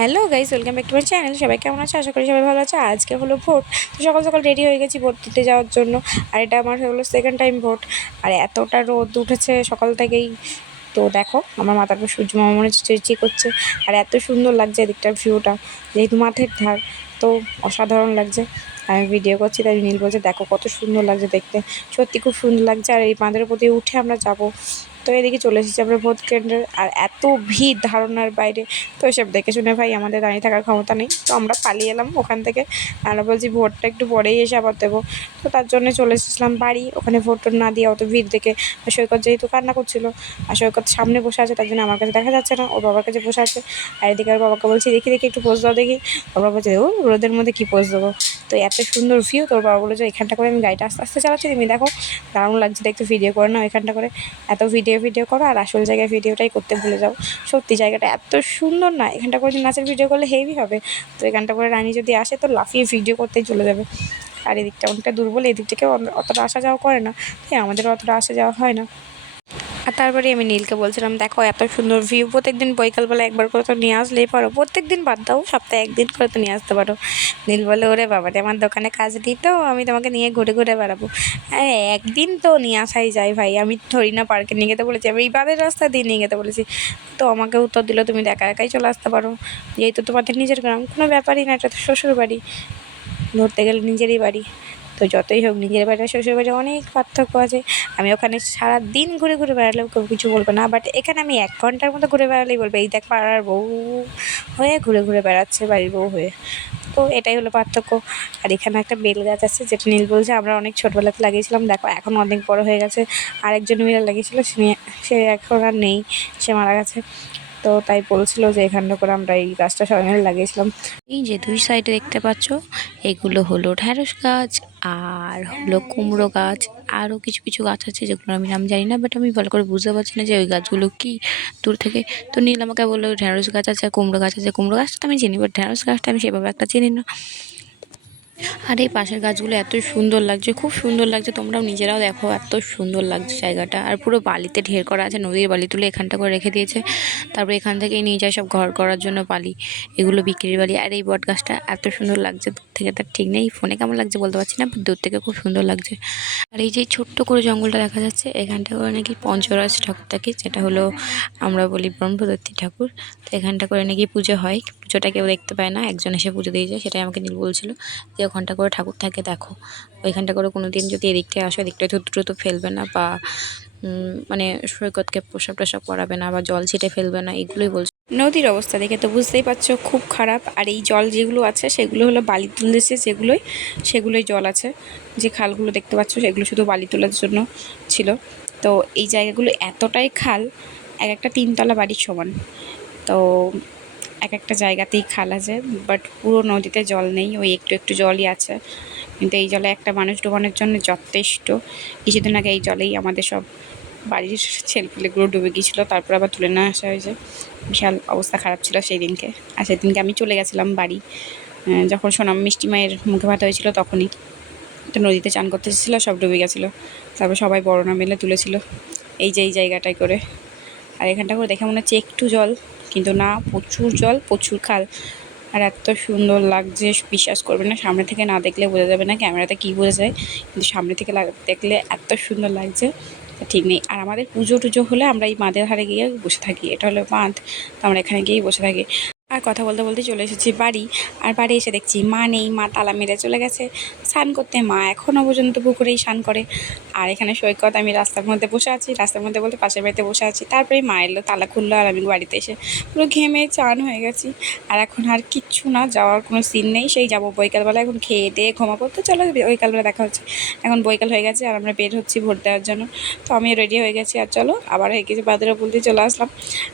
Hello guys, welcome back to my channel. সবাই কেমন আছে? আশা করি সবাই ভালো আছে। আজকে হলো ভোট, তো সকাল সকাল রেডি হয়ে গেছি ভোট দিতে যাওয়ার জন্য। আর এটা আমার হলো সেকেন্ড টাইম ভোট। আর এতটা রোদ উঠেছে সকাল থেকেই, তো দেখো আমার মাথার উপর সূর্য মামা মনে হচ্ছে চিকচিক করছে। আর এত সুন্দর লাগছে এদিকটার ভিউটা, যেহেতু মাঠের ধার, তো অসাধারণ লাগছে। আমি ভিডিও করছি তাই নীল বলছে দেখো কত সুন্দর লাগছে দেখতে। সত্যি খুব সুন্দর লাগছে। আর এই বাঁধের উপর দিয়ে উঠে আমরা যাব। তো এদিকে চলে এসেছি আমরা ভোট কেন্দ্রের, আর এত ভিড় ধারণার বাইরে। তো এসব দেখে শুনে ভাই আমাদের দাঁড়িয়ে থাকার ক্ষমতা নেই, তো আমরা পালিয়ে এলাম ওখান থেকে। আমরা বলছি ভোটটা একটু পরেই এসে আবার দেবো। তো তার জন্য চলে এসেছিলাম বাড়ি, ওখানে ভোট টোট না দিয়ে অত ভিড় দেখে। আর সৈকত যেহেতু কান্না করছিল, আর সৈকত সামনে বসে আছে, তার জন্য আমার কাছে দেখা যাচ্ছে না, ওর বাবার কাছে বসে আছে। আর এদিকে ওর বাবাকে বলছি দেখি দেখি একটু পোজ দাও দেখি। ওর বাবা বলছে ও রোদের মধ্যে কী পোজ দেবো। তো এত সুন্দর ভিউ, তোর বাবা বলেছে এখানটা করে আমি গাড়িটা আস্তে আস্তে চালাচ্ছি, তুমি দেখো দারুণ লাগছে দেখতে, ভিডিও করে নাও এখানটা করে। এত ভিডিও করো আর আসল জায়গায় ভিডিওটাই করতে ভুলে যাও। সত্যি জায়গাটা এত সুন্দর না, এখানটা করে নাচের ভিডিও করলে হেভি হবে। তো এখানটা করে রানী যদি আসে তো লাফিয়ে ভিডিও করতেই চলে যাবে। আর এদিকটা অনেকটা দুর্বল, এদিক থেকে অতটা আসা যাওয়া করে না, তাই আমাদেরও অতটা আসা যাওয়া হয় না। আর তারপরে আমি নীলকে বলছিলাম দেখো এত সুন্দর ভিউ, প্রত্যেকদিন বিকালবেলা একবার করে তো নিয়ে আসলেই পারো, প্রত্যেকদিন বাদ দাও সপ্তাহে একদিন করে তো নিয়ে আসতে পারো। নীল বলে ওরে বাবারে আমার দোকানে কাজ দিত, আমি তোমাকে নিয়ে ঘুরে ঘুরে বেড়াবো। হ্যাঁ একদিন তো নিয়ে আসাই যায় ভাই, আমি থরি না পার্কে নিয়ে যেতে বলেছি, আমি এই বাদের রাস্তা দিয়ে নিয়ে যেতে বলেছি। তো আমাকে উত্তর দিল তুমি একা একাই চলে আসতে পারো, যেহেতু তোমাদের নিজের গ্রাম, কোনো ব্যাপারই না, এটা তো শ্বশুর বাড়ি, ধরতে গেলে নিজেরই বাড়ি। তো যতই হোক নিজের বাড়ি আর শ্বশুর বাড়ি অনেক পার্থক্য আছে। আমি ওখানে সারা দিন ঘুরে ঘুরে বেড়ালেও কেউ কিছু বলবে না, বাট এখানে আমি 1 ঘন্টার মতো ঘুরে বেড়ালেই বলবে এই দেখ পাড়ার বউ হয়ে ঘুরে ঘুরে বেড়াচ্ছে, বাড়ির বউ হয়ে। তো এটাই হলো পার্থক্য। আর এখানে একটা বেল গাছ আছে, যেটা নীল বলছে আমরা অনেক ছোটোবেলাতে লাগিয়েছিলাম, দেখো এখন অনেক বড় হয়ে গেছে। আরেকজন মিলে লাগিয়েছিল, সে এখন আর নেই, সে মারা গেছে। তো তাই বলছিল যে এখানটা করে আমরা এই গাছটা সবাই মিলে লাগিয়েছিলাম। এই যে দুই সাইডে দেখতে পাচ্ছ, এগুলো হলো ঢ্যাঁড়স গাছ, আর হলো কুমড়ো গাছ, আরও কিছু কিছু গাছ আছে যেগুলো আমি নাম জানি না, বাট আমি ভালো করে বুঝতে পারছি না যে ওই গাছগুলো কি দূর থেকে। তো নীল আমাকে বললো ঢ্যাঁড়স গাছ আছে, কুমড়ো গাছ আছে। কুমড়ো গাছটা তো আমি চিনি, বাট ঢ্যাঁড়স গাছটা আমি সেভাবে একটা চিনি না। আর এই পাশের গাছগুলো এত সুন্দর লাগছে, খুব সুন্দর লাগছে, তোমরাও নিজেরাও দেখো এত সুন্দর লাগছে জায়গাটা। আর পুরো বালিতে ঢের করা আছে, নদীর বালি তুলে এখানটা করে রেখে দিয়েছে। তারপরে এখান থেকেই নিয়ে যায় সব ঘর করার জন্য বালি, এগুলো বিক্রির বালি। আর এই বট গাছটা এত সুন্দর লাগছে দূর থেকে, তার ঠিক নেই, ফোনে কেমন লাগছে বলতে পারছি না, দূর থেকে খুব সুন্দর লাগছে। আর এই যে ছোট্ট করে জঙ্গলটা দেখা যাচ্ছে, এখানটা করে নাকি পঞ্চরাজ ঠাকুর থাকে, যেটা হলো আমরা বলি ব্রহ্মদত্তী ঠাকুর। তো এখানটা করে নাকি পুজো হয়, পুজোটা কেউ দেখতে পায় না, একজন এসে পুজো দিয়ে যায়, সেটাই আমাকে নীল বলছিল যে ওখানটা করে ঠাকুর থাকে দেখো। ওইখানটা করে কোনো দিন যদি এদিকটায় আসো, এদিকটায় দ্রুত ফেলবে না, বা মানে সৈকতকে প্রসাব টসাব করাবে না, বা জল ছিটে ফেলবে না, এগুলোই বলছে। নদীর অবস্থা দেখে তো বুঝতেই পারছো খুব খারাপ। আর এই জল যেগুলো আছে সেগুলো হলো বালি তুলেছে, সেগুলোই জল আছে। যে খালগুলো দেখতে পাচ্ছ সেগুলো শুধু বালি তোলার জন্য ছিল। তো এই জায়গাগুলো এতটাই খাল, এক একটা 3তলা বাড়ির সমান। তো এক একটা জায়গাতেই খাল আছে, বাট পুরো নদীতে জল নেই, ওই একটু একটু জলই আছে। কিন্তু এই জলে একটা মানুষ ডোবানোর জন্য যথেষ্ট। কিছুদিন আগে এই জলেই আমাদের সব বাড়ির ছেলেপুলেগুলো ডুবে গিয়েছিলো, তারপর আবার তুলে নিয়ে আসা হয়েছে। বিশাল অবস্থা খারাপ ছিল সেই দিনকে। আর সেদিনকে আমি চলে গেছিলাম বাড়ি, যখন সোনাম মিষ্টি মায়ের মুখে ভাত হয়েছিল তখনই। তো নদীতে চান করতে এসেছিলো, সব ডুবে গেছিলো। তারপর সবাই বড়না মিলে তুলেছিল এই যে এই জায়গাটায় করে। আর এখানটা করে দেখে মনে হচ্ছে একটু জল, কিন্তু না, প্রচুর জল, প্রচুর খাল। আর এত সুন্দর লাগছে বিশ্বাস করবে না, সামনে থেকে না দেখলে বোঝা যাবে না ক্যামেরাতে কী বোঝা যায়, কিন্তু সামনে থেকে দেখলে এত সুন্দর লাগছে ঠিক নেই। আর আমাদের পুজো টুজো হলে আমরা এই বাঁধের ধারে গিয়ে বসে থাকি, এটা হলো বাঁধ, তো আমরা এখানে গিয়েই বসে থাকি। আর কথা বলতে বলতে চলে এসেছি বাড়ি। আর বাড়ি এসে দেখছি মা নেই, মা তালা মেরে চলে গেছে স্নান করতে, মা এখনও পর্যন্ত পুকুরেই স্নান করে। আর এখানে সৈকত, আমি রাস্তার মধ্যে বসে আছি, রাস্তার মধ্যে বলতে পাশের বাড়িতে বসে আছি। তারপরে মা এলো, তালা খুললো, আর আমি বাড়িতে এসে পুরো ঘেমে চান হয়ে গেছি। আর এখন আর কিচ্ছু না, যাওয়ার কোনো সিন নেই, সেই যাবো বৈকালবেলা, এখন খেয়ে দিয়ে ঘুমাবো। তো চলো বৈকালবেলা দেখা হচ্ছে। এখন বৈকাল হয়ে গেছে আর আমরা বের হচ্ছি ভোট দেওয়ার জন্য। তো আমি রেডি হয়ে গেছি, আর চলো আবার হয়ে গেছি বাদের উপর দিয়ে চলে আসলাম।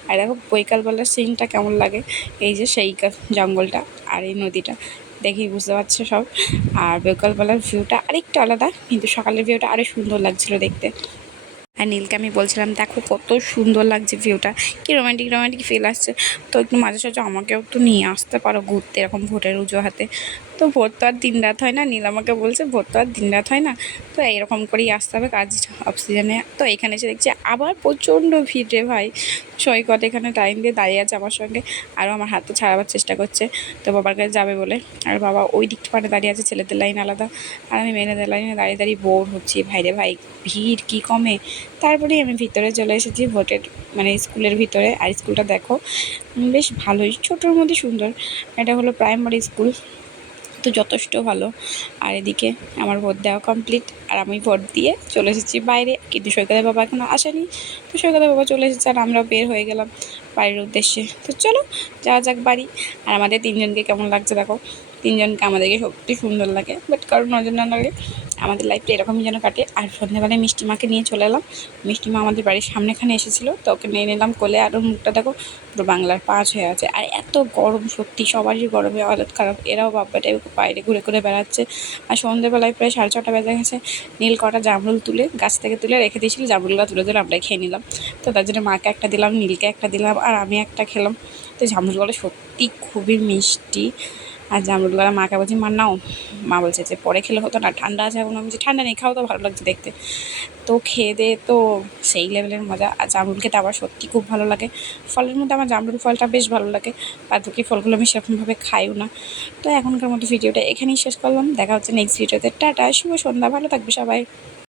আর দেখো বৈকালবেলার সিনটা কেমন লাগে, এই যে সেই জঙ্গলটা আর এই নদীটা দেখেই বুঝতে পারছো সব। আর বিকালবেলার ভিউটা আরেকটু আলাদা, কিন্তু সকালের ভিউটা আরও সুন্দর লাগছিল দেখতে। আর নীলকে আমি বলছিলাম দেখো কত সুন্দর লাগছে ভিউটা, কি রোমান্টিক ফিল আসছে। তো একটু মাঝে সাঝে আমাকেও একটু নিয়ে আসতে পারো ঘুরতে, এরকম ভোটের অজুহাতে। তো ভোর তো আর দিন রাত হয় না, নীল আমাকে বলছে ভোর তো আর দিন রাত হয় না, তো এরকম করেই আসতে হবে কাজ অক্সিজেনে। তো এখানে এসে দেখছি আবার প্রচণ্ড ভিড় রে ভাই। সৈকত এখানে টাইম দিয়ে দাঁড়িয়ে আছে আমার সঙ্গে, আরও আমার হাতটা ছাড়াবার চেষ্টা করছে তো বাবার কাছে যাবে বলে। আর বাবা ওই দিকটা পানে দাঁড়িয়ে আছে, ছেলেদের লাইন আলাদা, আর আমি মেয়েদের লাইনে দাঁড়িয়ে দাঁড়িয়ে বোর হচ্ছি। ভাইরে ভাই, ভিড় কি কমে। তারপরেই আমি ভিতরে চলে এসেছি ভোটের মানে স্কুলের ভিতরে। আর স্কুলটা দেখো বেশ ভালোই, ছোটোর মধ্যে সুন্দর। এটা হলো প্রাইমারি স্কুল, তো যথেষ্ট ভালো। আর এদিকে আমার ভোট দেওয়া কমপ্লিট, আর আমি ভোট দিয়ে চলে এসেছি বাইরে, কিন্তু সৈকতের বাবা এখনও আসেনি। তো সৈকতের বাবা চলে এসেছে আর আমরাও বের হয়ে গেলাম বাড়ির উদ্দেশ্যে। তো চলো যাওয়া যাক বাড়ি। আর আমাদের তিনজনকে কেমন লাগছে দেখো, তিনজনকে আমাদেরকে সত্যি সুন্দর লাগে, বাট কারোর নজর না লাগে। আমাদের লাইফটা এরকমই যেন কাটে। আর সন্ধ্যাবেলায় মিষ্টিমাকে নিয়ে চলে এলাম। মিষ্টিমা আমাদের বাড়ির সামনেখানে এসেছিলো, তো ওকে নিয়ে নিলাম কোলে। আর ওর মুখটা দেখো পুরো বাংলার 5 হয়ে আছে। আর এত গরম, সত্যি সবারই গরমে হালত খারাপ। এরাও বাপ্পাটাই বাইরে ঘুরে ঘুরে বেড়াচ্ছে। আর সন্ধ্যেবেলায় প্রায় 6:30 বেজে গেছে। নীল কটা জামরুল তুলে গাছ থেকে তুলে রেখে দিয়েছিল, জামরুলগুলো তুলে তুলে আমরাই খেয়ে নিলাম। তো তার জন্য মাকে একটা দিলাম, নীলকে একটা দিলাম, আর আমি একটা খেলাম। তো জামরুলগুলো সত্যি খুবই মিষ্টি। আর জামরুলগুলো মাকে বলছি মা নাও, মা বলছে যে পরে খেলে হতো না, ঠান্ডা আছে এখন। আমি বলছি ঠান্ডা নেই, খাও, তো ভালো লাগছে দেখতে। তো খেয়ে দিয়ে তো সেই লেভেলের মজা। আর জামরুল খেতে আমার সত্যি খুব ভালো লাগে। ফলের মধ্যে আমার জামরুল ফলটা বেশ ভালো লাগে, বাকি ফলগুলো আমি সেরকমভাবে খাইও না। তো এখনকার মতো ভিডিওটা এখানেই শেষ করলাম, দেখা হচ্ছে নেক্সট ভিডিওতে। টাটা, শুভ সন্ধ্যা, ভালো থাকবে সবাই।